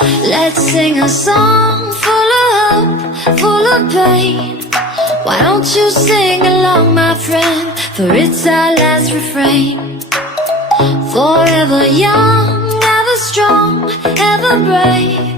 Let's sing a song full of hope, full of pain. Why don't you sing along, my friend? For it's our last refrain. Forever young, ever strong, ever brave.